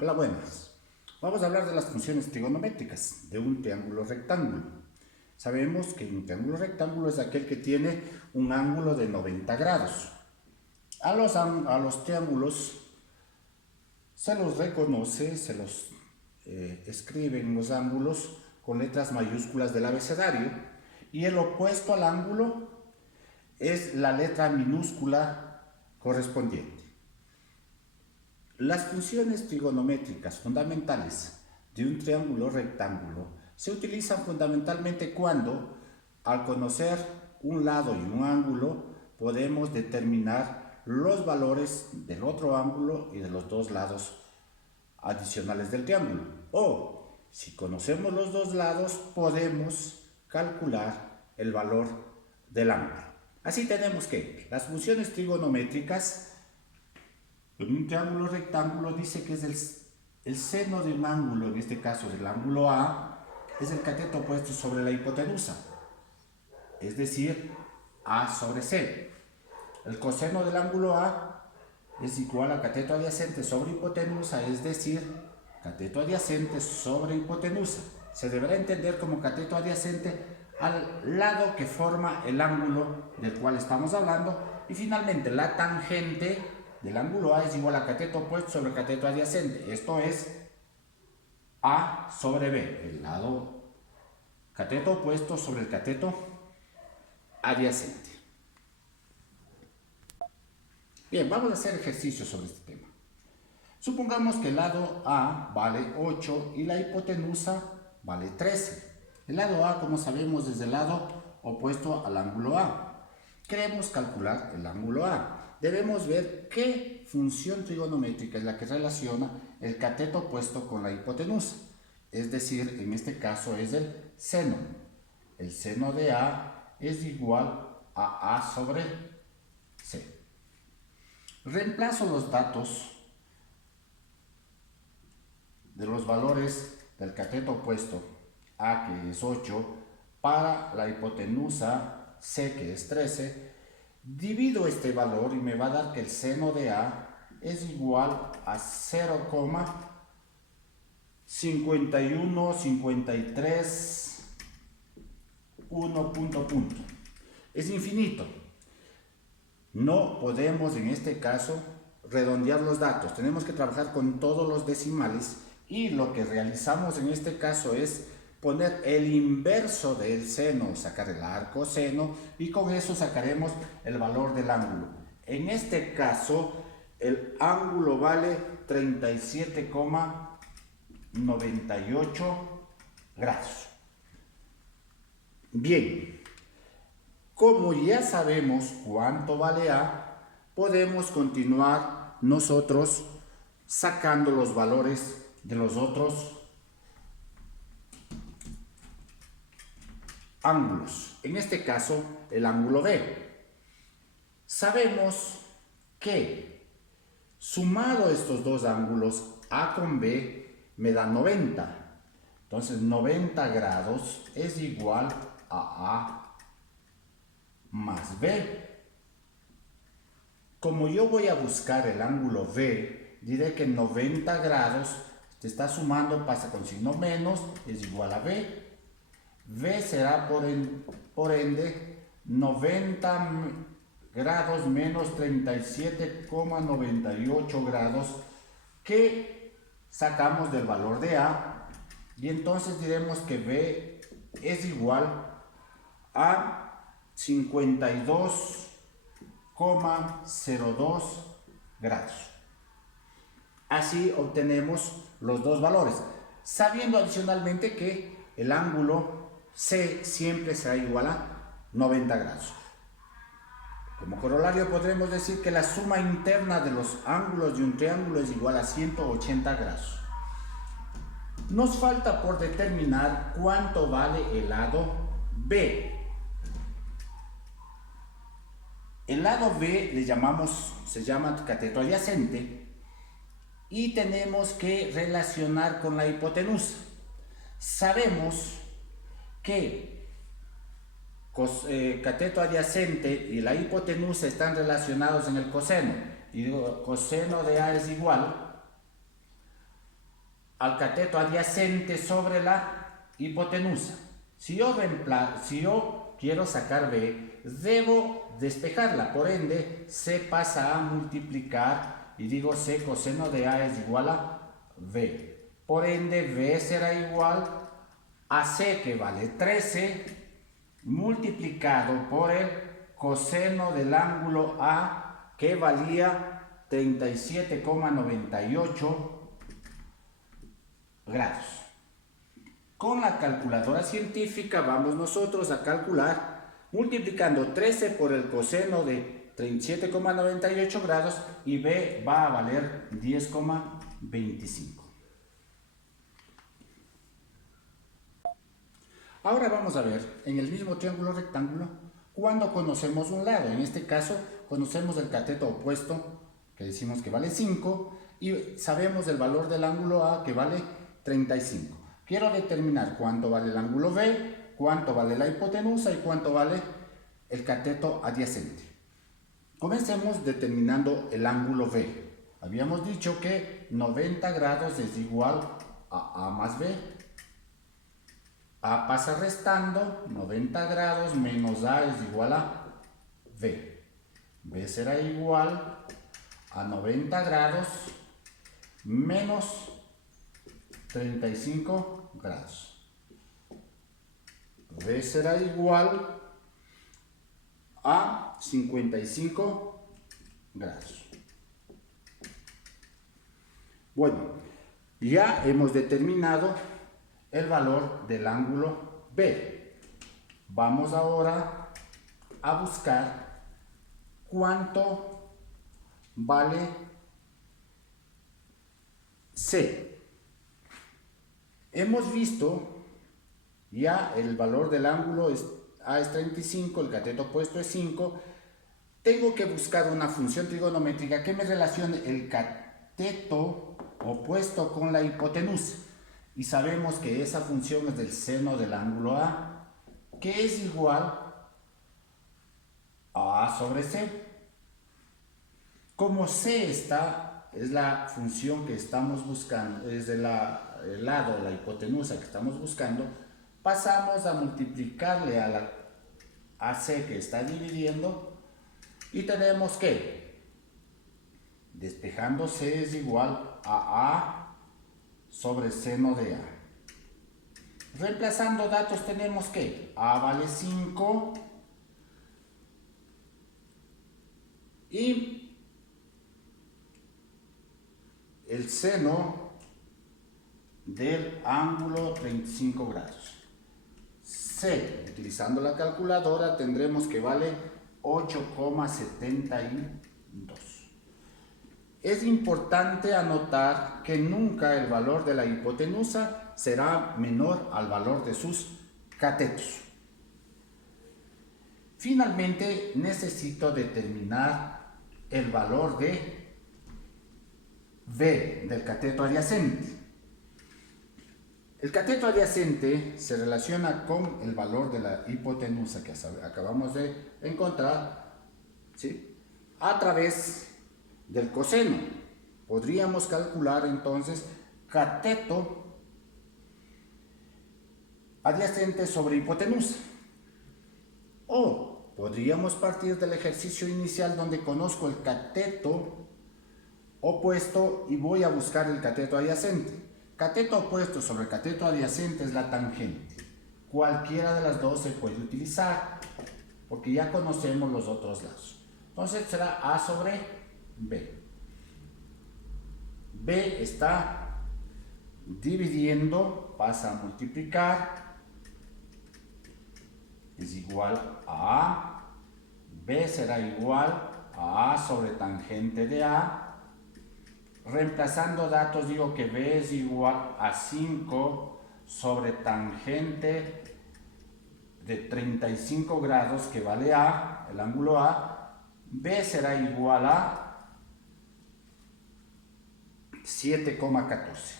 Hola, buenas. Vamos a hablar de las funciones trigonométricas de un triángulo rectángulo. Sabemos que un triángulo rectángulo es aquel que tiene un ángulo de 90 grados. A los triángulos se los reconoce, se los escriben los ángulos con letras mayúsculas del abecedario, y el opuesto al ángulo es la letra minúscula correspondiente. Las funciones trigonométricas fundamentales de un triángulo rectángulo se utilizan fundamentalmente cuando, al conocer un lado y un ángulo, podemos determinar los valores del otro ángulo y de los dos lados adicionales del triángulo. O, si conocemos los dos lados, podemos calcular el valor del ángulo. Así tenemos que las funciones trigonométricas en un triángulo rectángulo dice que es el seno de un ángulo, en este caso del ángulo A, es el cateto opuesto sobre la hipotenusa, es decir, A sobre C. El coseno del ángulo A es igual a cateto adyacente sobre hipotenusa, es decir, cateto adyacente sobre hipotenusa. Se deberá entender como cateto adyacente al lado que forma el ángulo del cual estamos hablando. Y finalmente, la tangente del ángulo A es igual a cateto opuesto sobre cateto adyacente. Esto es A sobre B, el lado cateto opuesto sobre el cateto adyacente. Bien, vamos a hacer ejercicios sobre este tema. Supongamos que el lado A vale 8 y la hipotenusa vale 13. El lado A, como sabemos, es el lado opuesto al ángulo A. Queremos calcular el ángulo A. Debemos ver qué función trigonométrica es la que relaciona el cateto opuesto con la hipotenusa. Es decir, en este caso es el seno. El seno de A es igual a A sobre C. Reemplazo los datos de los valores del cateto opuesto A, que es 8, para la hipotenusa C, que es 13, divido este valor y me va a dar que el seno de A es igual a 0,5153 punto. Es infinito. No podemos en este caso redondear los datos, tenemos que trabajar con todos los decimales, y lo que realizamos en este caso es poner el inverso del seno, sacar el arcoseno, y con eso sacaremos el valor del ángulo. En este caso el ángulo vale 37,98 grados. Bien, como ya sabemos cuánto vale A, podemos continuar nosotros sacando los valores de los otros ángulos. En este caso, el ángulo B. Sabemos que sumado estos dos ángulos, A con B, me da 90. Entonces, 90 grados es igual a A más B. Como yo voy a buscar el ángulo B, diré que 90 grados se está sumando, pasa con signo menos, es igual a B. B será por ende 90 grados menos 37,98 grados, que sacamos del valor de A, y entonces diremos que B es igual a 52,02 grados. Así obtenemos los dos valores, sabiendo adicionalmente que el ángulo C siempre será igual a 90 grados. Como corolario podremos decir que la suma interna de los ángulos de un triángulo es igual a 180 grados. Nos falta por determinar cuánto vale el lado B. El lado B se llama cateto adyacente, y tenemos que relacionar con la hipotenusa. Sabemos que cateto adyacente y la hipotenusa están relacionados en el coseno, y digo, coseno de A es igual al cateto adyacente sobre la hipotenusa. Si yo quiero sacar B, debo despejarla, por ende C pasa a multiplicar y digo C coseno de A es igual a B. Por ende B será igual a C, que vale 13, multiplicado por el coseno del ángulo A, que valía 37,98 grados. Con la calculadora científica vamos nosotros a calcular multiplicando 13 por el coseno de 37,98 grados y B va a valer 10,25. Ahora vamos a ver en el mismo triángulo rectángulo cuando conocemos un lado. En este caso conocemos el cateto opuesto, que decimos que vale 5, y sabemos el valor del ángulo A, que vale 35. Quiero determinar cuánto vale el ángulo B, cuánto vale la hipotenusa y cuánto vale el cateto adyacente. Comencemos determinando el ángulo B. Habíamos dicho que 90 grados es igual a A más B. A pasa restando, 90 grados menos A es igual a B. B será igual a 90 grados menos 35 grados. B será igual a 55 grados. Bueno, ya hemos determinado el valor del ángulo B. Vamos ahora a buscar cuánto vale C. Hemos visto ya el valor del ángulo A es 35, el cateto opuesto es 5. Tengo que buscar una función trigonométrica que me relacione el cateto opuesto con la hipotenusa. Y sabemos que esa función es del seno del ángulo A, que es igual a A sobre C. Como C es la función que estamos buscando, es del lado de la hipotenusa que estamos buscando, pasamos a multiplicarle a C que está dividiendo y tenemos que, despejando C es igual a sobre seno de A. Reemplazando datos tenemos que A vale 5 y el seno del ángulo 35 grados. C, utilizando la calculadora, tendremos que vale 8,72. Es importante anotar que nunca el valor de la hipotenusa será menor al valor de sus catetos. Finalmente, necesito determinar el valor de B, del cateto adyacente. El cateto adyacente se relaciona con el valor de la hipotenusa que acabamos de encontrar, ¿sí?, a través del coseno. Podríamos calcular entonces cateto adyacente sobre hipotenusa. O podríamos partir del ejercicio inicial donde conozco el cateto opuesto y voy a buscar el cateto adyacente. Cateto opuesto sobre cateto adyacente es la tangente. Cualquiera de las dos se puede utilizar porque ya conocemos los otros lados. Entonces será A sobre B. B está dividiendo, pasa a multiplicar, es igual a A. B será igual a A sobre tangente de A. Reemplazando datos digo que B es igual a 5 sobre tangente de 35 grados, que vale A, el ángulo A. B será igual a 7,14.